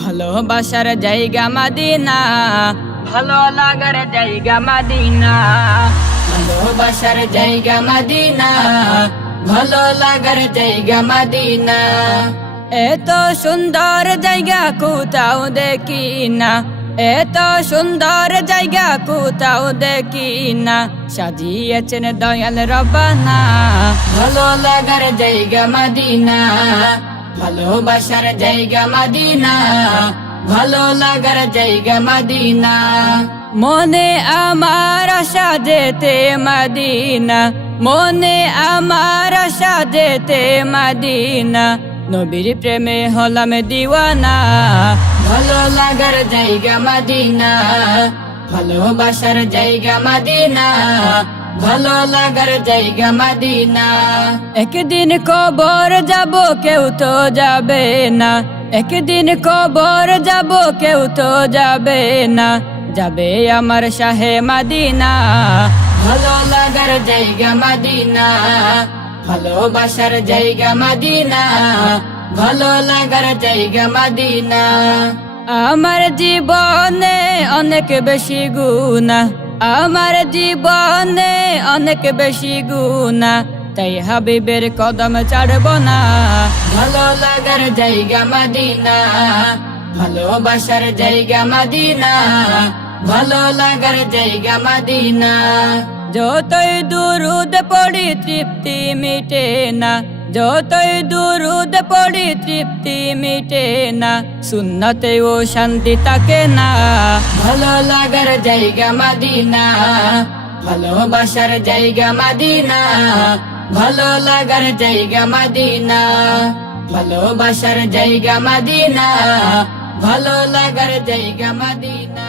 ভালোবাসার জায়গা মদিনা, ভালো লাগার জায়গা মদিনা। ভালোবাসার জায়গা মদিনা, ভালো লাগার জায়গা মদিনা। এত সুন্দর জায়গা কোথাও দেখি না, এত সুন্দর জায়গা কোথাও দেখি না। সাজিয়েছেন দয়াল রব্বানা, ভালো লাগার জায়গা মদিনা। ভালোবাসার জায়গা মদিনা, ভালো লাগার জায়গা মদিনা। মনে আমার আশা যেতে মদিনা, মনে আমার আশা যেতে মদিনা। নবীর প্রেমে হলাম দিওয়ানা, ভালো লাগার জায়গা মদিনা। ভালোবাসার জায়গা মদিনা, ভালো লাগার জায়গা মদিনা। একদিন কবর যাব কেউ তো যাবে না, একদিন কবর যাব কেউ তো যাবে না। যাবে আমার শাহে মদিনা, ভালো লাগার জায়গা মদিনা। ভালোবাসার জায়গা মদিনা, ভালো লাগার জায়গা মদিনা। আমার জীবনে অনেক বেশি গুনাহ, আমার জীবনে অনেক বেশি গুনাহ। তাই হাবিবের কদম ছাড়ব না, ভালো লাগার জায়গা মদিনা। ভালোবাসার জায়গা মদিনা, ভালো লাগার জায়গা মদিনা। যতই দুরুদ পড়ি তৃপ্তি মিটে না, যতই দুরুদ পড়ি তৃপ্তি মিটে না। সুন্নতেও শান্তি থাকে না, ভালো লাগার জায়গা মদিনা। ভালোবাসার জায়গা মদিনা, ভালো লাগার জায়গা মদিনা। ভালোবাসার জায়গা মদিনা, ভালো লাগার জায়গা মদিনা।